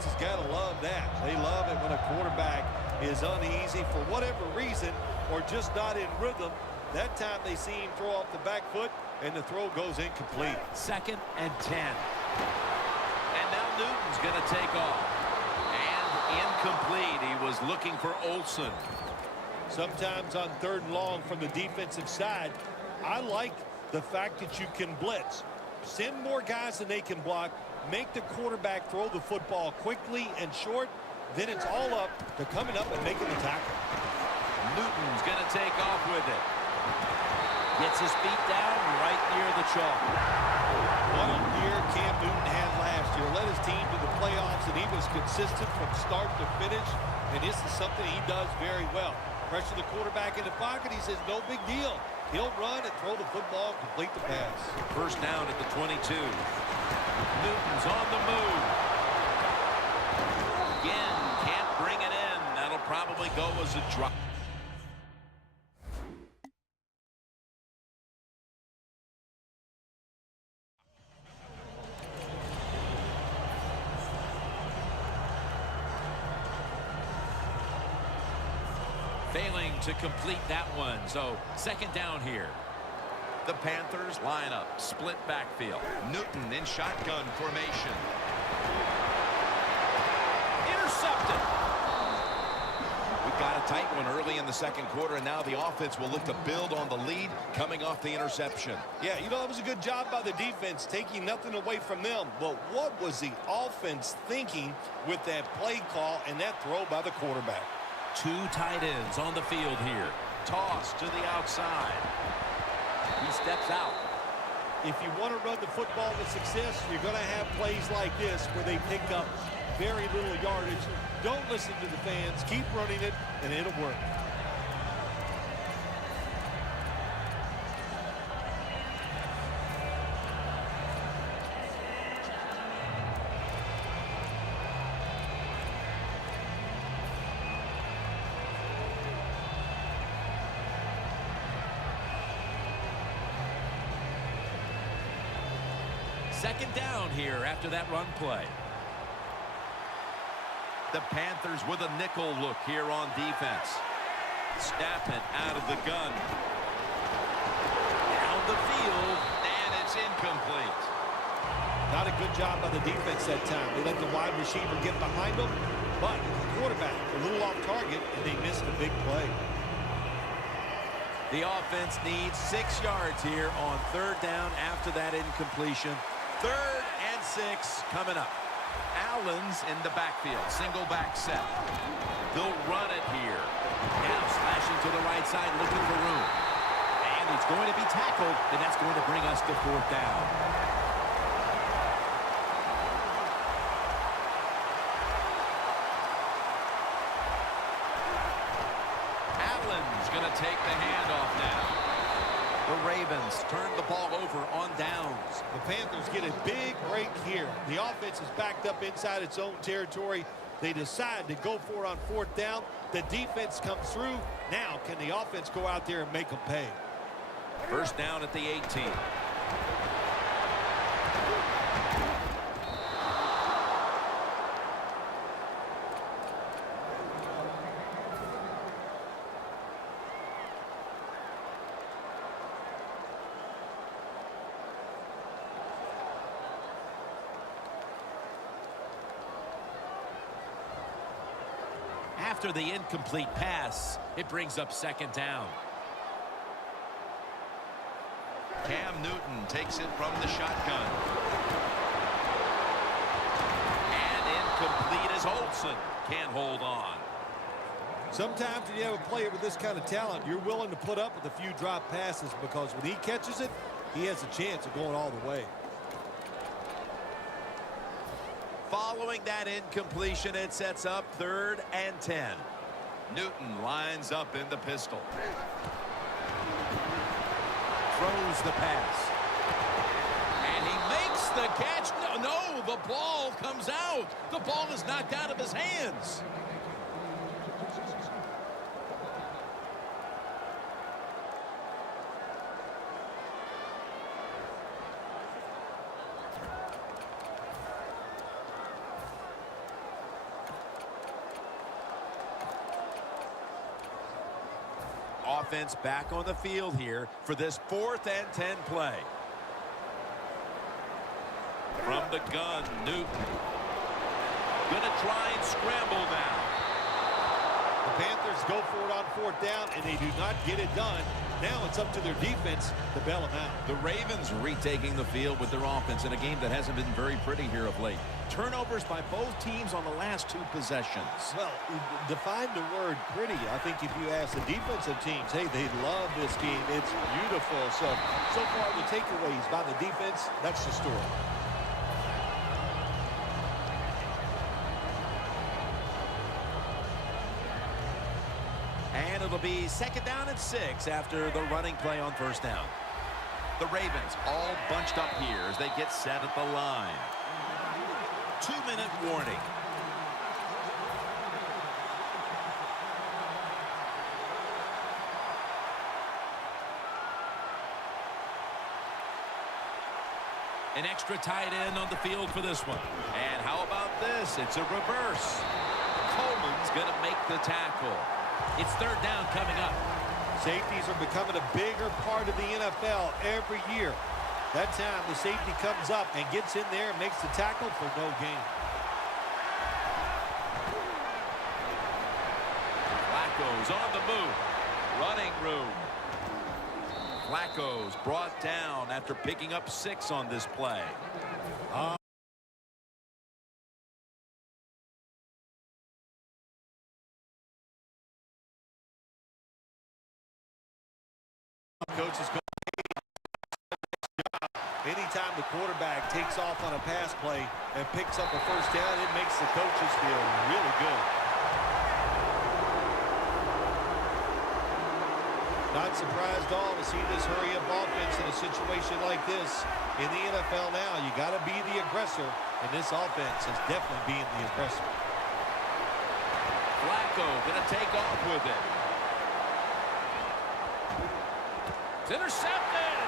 defense has got to love that. They love it when a quarterback is uneasy for whatever reason or just not in rhythm. That time they see him throw off the back foot, and the throw goes incomplete. 2nd and 10. And now Newton's going to take off. And incomplete. He was looking for Olsen. Sometimes on 3rd and long from the defensive side, I like the fact that you can blitz. Send more guys than they can block. Make the quarterback throw the football quickly and short. Then it's all up to coming up and making the tackle. Newton's going to take off with it. Gets his feet down right near the chalk. What a year Cam Newton had last year. Led his team to the playoffs, and he was consistent from start to finish. And this is something he does very well. Pressure the quarterback in the pocket. He says, no big deal. He'll run and throw the football, complete the pass. 1st down at the 22. Newton's on the move. Again, can't bring it in. That'll probably go as a drop. Failing to complete that one, so 2nd down here. The Panthers line up, split backfield. Newton in shotgun formation. Intercepted. We've got a tight one early in the 2nd quarter, and now the offense will look to build on the lead coming off the interception. Yeah, you know, it was a good job by the defense, taking nothing away from them. But what was the offense thinking with that play call and that throw by the quarterback? 2 tight ends on the field here. Toss to the outside. He steps out. If you want to run the football with success, you're going to have plays like this where they pick up very little yardage. Don't listen to the fans. Keep running it, and it'll work. Second down here after that run play. The Panthers with a nickel look here on defense. Snap it out of the gun. Down the field, and it's incomplete. Not a good job by the defense that time. They let the wide receiver get behind them, but the quarterback a little off target, and they missed a big play. The offense needs 6 yards here on 3rd down after that incompletion. 3rd and 6 coming up. Allen's in the backfield. Single back set. They'll run it here. Now slashing to the right side, looking for room. And he's going to be tackled, and that's going to bring us to 4th down. Allen's going to take the handoff now. The Ravens turn the ball over on downs. The Panthers get a big break here. The offense is backed up inside its own territory. They decide to go for it on 4th down. The defense comes through. Now, can the offense go out there and make them pay? 1st down at the 18. After the incomplete pass, it brings up 2nd down. Cam Newton takes it from the shotgun. And incomplete as Olsen can't hold on. Sometimes when you have a player with this kind of talent, you're willing to put up with a few drop passes because when he catches it, he has a chance of going all the way. Following that incompletion, it sets up 3rd and 10. Newton lines up in the pistol. Throws the pass. And he makes the catch. No, the ball comes out. The ball is knocked out of his hands. offense back on the field here for this 4th and 10 play. From the gun, Newton. Gonna try and scramble now. The Panthers go for it on 4th down, and they do not get it done. Now it's up to their defense to bail them out. The Ravens retaking the field with their offense in a game that hasn't been very pretty here of late. Turnovers by both teams on the last 2 possessions. Well, define the word pretty. I think if you ask the defensive teams, hey, they love this game. It's beautiful. So far the takeaways by the defense, that's the story. And it'll be 2nd down and 6 after the running play on 1st down. The Ravens all bunched up here as they get set at the line. 2-minute warning. An extra tight end on the field for this one. And how about this? It's a reverse. Coleman's going to make the tackle. It's 3rd down coming up. Safeties are becoming a bigger part of the NFL every year. That time the safety comes up and gets in there and makes the tackle for no gain. Flacco's on the move. Running room. Flacco's brought down after picking up 6 on this play. Coach is going anytime the quarterback takes off on a pass play and picks up a 1st down, it makes the coaches feel really good. Not surprised at all to see this hurry-up offense in a situation like this. In the NFL now, you got to be the aggressor, and this offense is definitely being the aggressor. Flacco going to take off with it. It's intercepted.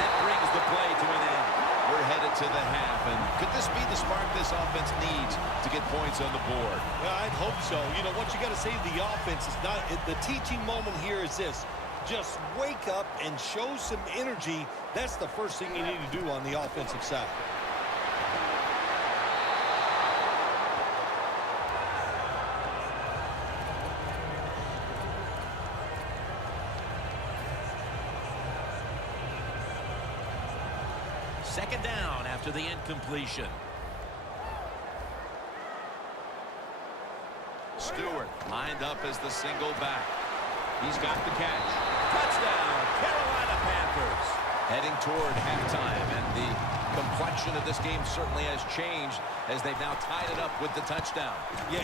That brings the play to an end. We're headed to the half, and could this be the spark this offense needs to get points on the board? Well, I'd hope so. You know, what you got to say to the offense is not the teaching moment here is this. Just wake up and show some energy. That's the first thing you need to do on the offensive side. Second down after the incompletion. Stewart lined up as the single back. He's got the catch. Touchdown, Carolina Panthers. Heading toward halftime, and the complexion of this game certainly has changed as they've now tied it up with the touchdown. Yeah,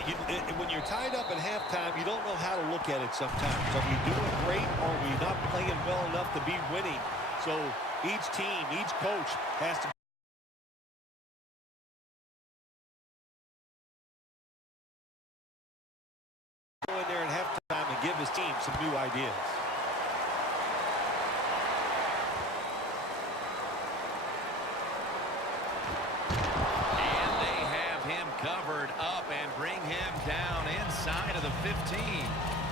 when you're tied up at halftime, you don't know how to look at it sometimes. Are we doing great, or are we not playing well enough to be winning? So each team, each coach has to go in there at halftime and give his team some new ideas. And they have him covered up and bring him down inside of the 15.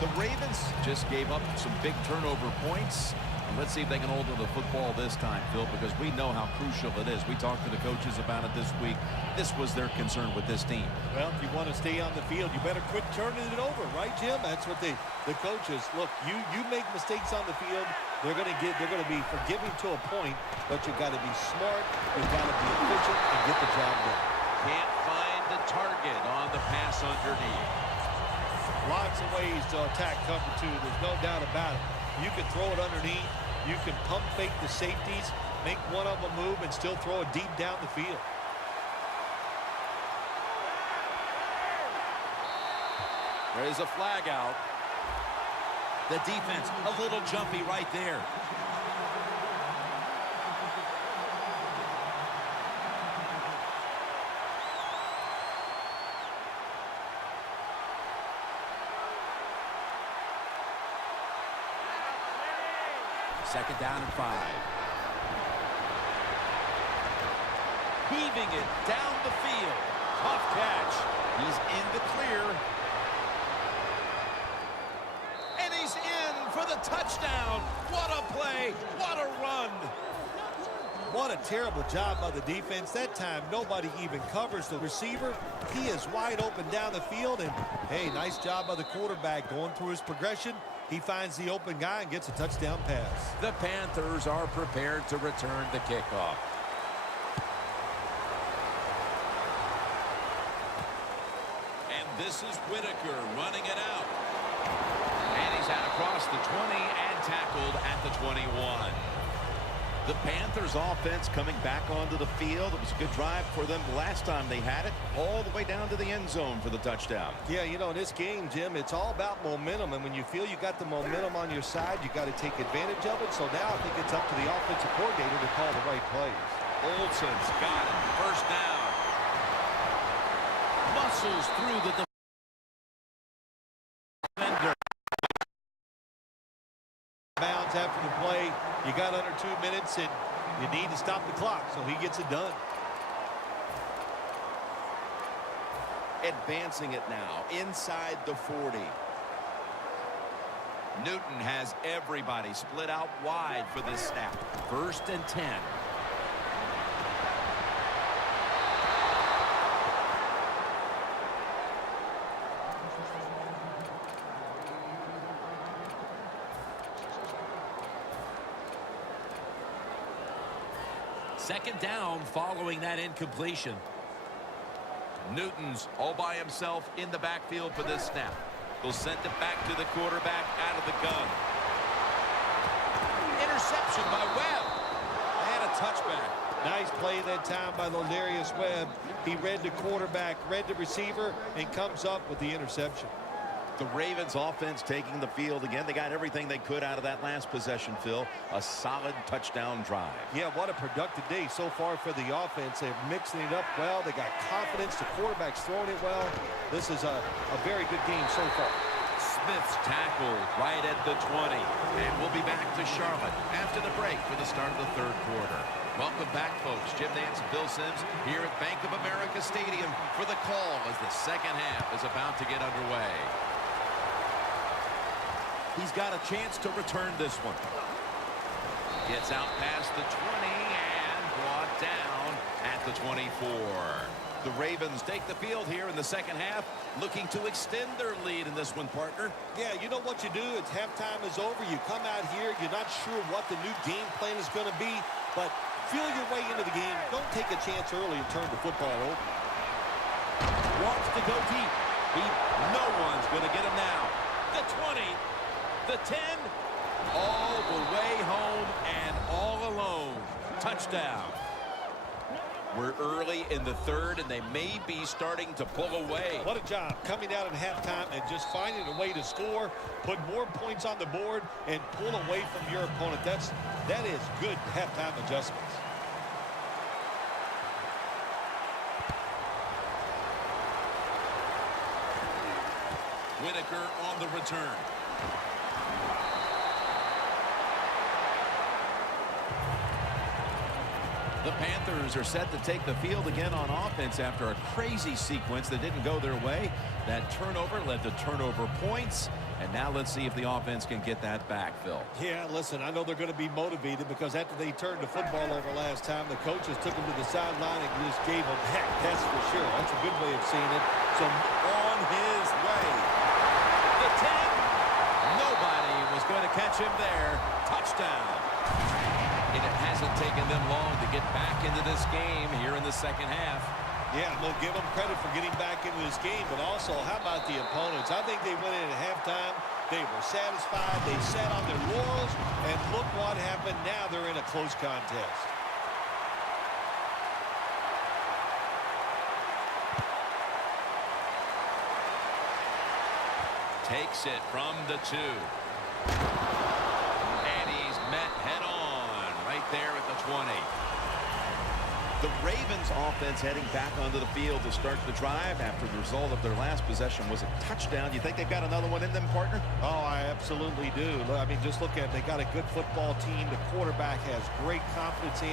The Ravens just gave up some big turnover points. And let's see if they can hold to the football this time, Phil, because we know how crucial it is. We talked to the coaches about it this week. This was their concern with this team. Well, if you want to stay on the field, you better quit turning it over, right, Jim? That's what the coaches look. You make mistakes on the field, they're going to be forgiving to a point, but you got to be smart, you got to be efficient, and get the job done. Can't find the target on the pass underneath. Lots of ways to attack cover two. There's no doubt about it. You can throw it underneath. You can pump fake the safeties, make one of them move, and still throw it deep down the field. There is a flag out. The defense a little jumpy right there. Second down and 5. Heaving it down the field. Tough catch. He's in the clear. a terrible job by the defense. That time, nobody even covers the receiver. He is wide open down the field, and, hey, nice job by the quarterback going through his progression. He finds the open guy and gets a touchdown pass. The Panthers are prepared to return the kickoff. And this is Whitaker running it out. And he's out across the 20 and tackled at the 21. The Panthers offense coming back onto the field. It was a good drive for them last time they had it, all the way down to the end zone for the touchdown. Yeah, you know, in this game, Jim, it's all about momentum. And when you feel you got the momentum on your side, you got to take advantage of it. So now I think it's up to the offensive coordinator to call the right plays. Olsen's got him. First down. Muscles through the defender. Bounds after the play. You got under 2 minutes, and you need to stop the clock, so he gets it done. Advancing it now inside the 40. Newton has everybody split out wide for this snap. 1st and 10. Second down following that incompletion. Newton's all by himself in the backfield for this snap. They'll send it back to the quarterback out of the gun. Interception by Webb. And a touchback. Nice play that time by Ladarius Webb. He read the quarterback, read the receiver, and comes up with the interception. The Ravens offense taking the field again. They got everything they could out of that last possession, Phil. A solid touchdown drive. Yeah, what a productive day so far for the offense. They're mixing it up well. They got confidence. The quarterback's throwing it well. This is a very good game so far. Smith's tackled right at the 20. And we'll be back to Charlotte after the break for the start of the third quarter. Welcome back, folks. Jim Nantz and Bill Sims here at Bank of America Stadium for the call as the second half is about to get underway. He's got a chance to return this one. Gets out past the 20 and brought down at the 24. The Ravens take the field here in the second half, looking to extend their lead in this one, partner. Yeah, you know what you do? It's halftime is over. You come out here. You're not sure what the new game plan is going to be, but feel your way into the game. Don't take a chance early and turn the football over. Wants to go deep. No one's going to get him now. The 20. The 10, all the way home and all alone. Touchdown. We're early in the third, and they may be starting to pull away. What a job coming out at halftime and just finding a way to score, put more points on the board, and pull away from your opponent. That is good halftime adjustments. Whitaker on the return. The Panthers are set to take the field again on offense after a crazy sequence that didn't go their way. That turnover led to turnover points. And now let's see if the offense can get that back, Phil. Yeah, listen, I know they're going to be motivated because after they turned the football over last time, the coaches took them to the sideline and just gave them heck. That's for sure. That's a good way of seeing it. So on his way. The 10. Nobody was going to catch him there. Touchdown. And it hasn't taken them long to get back into this game here in the second half. Yeah, they'll give them credit for getting back into this game, but also, how about the opponents? I think they went in at halftime. They were satisfied. They sat on their laurels, and look what happened. Now they're in a close contest. Takes it from the 2. And he's met head-on right there at the 20. The Ravens offense heading back onto the field to start the drive after the result of their last possession was a touchdown. You think they've got another one in them, partner? Oh, I absolutely do. I mean, just look at it. They got a good football team. The quarterback has great confidence in.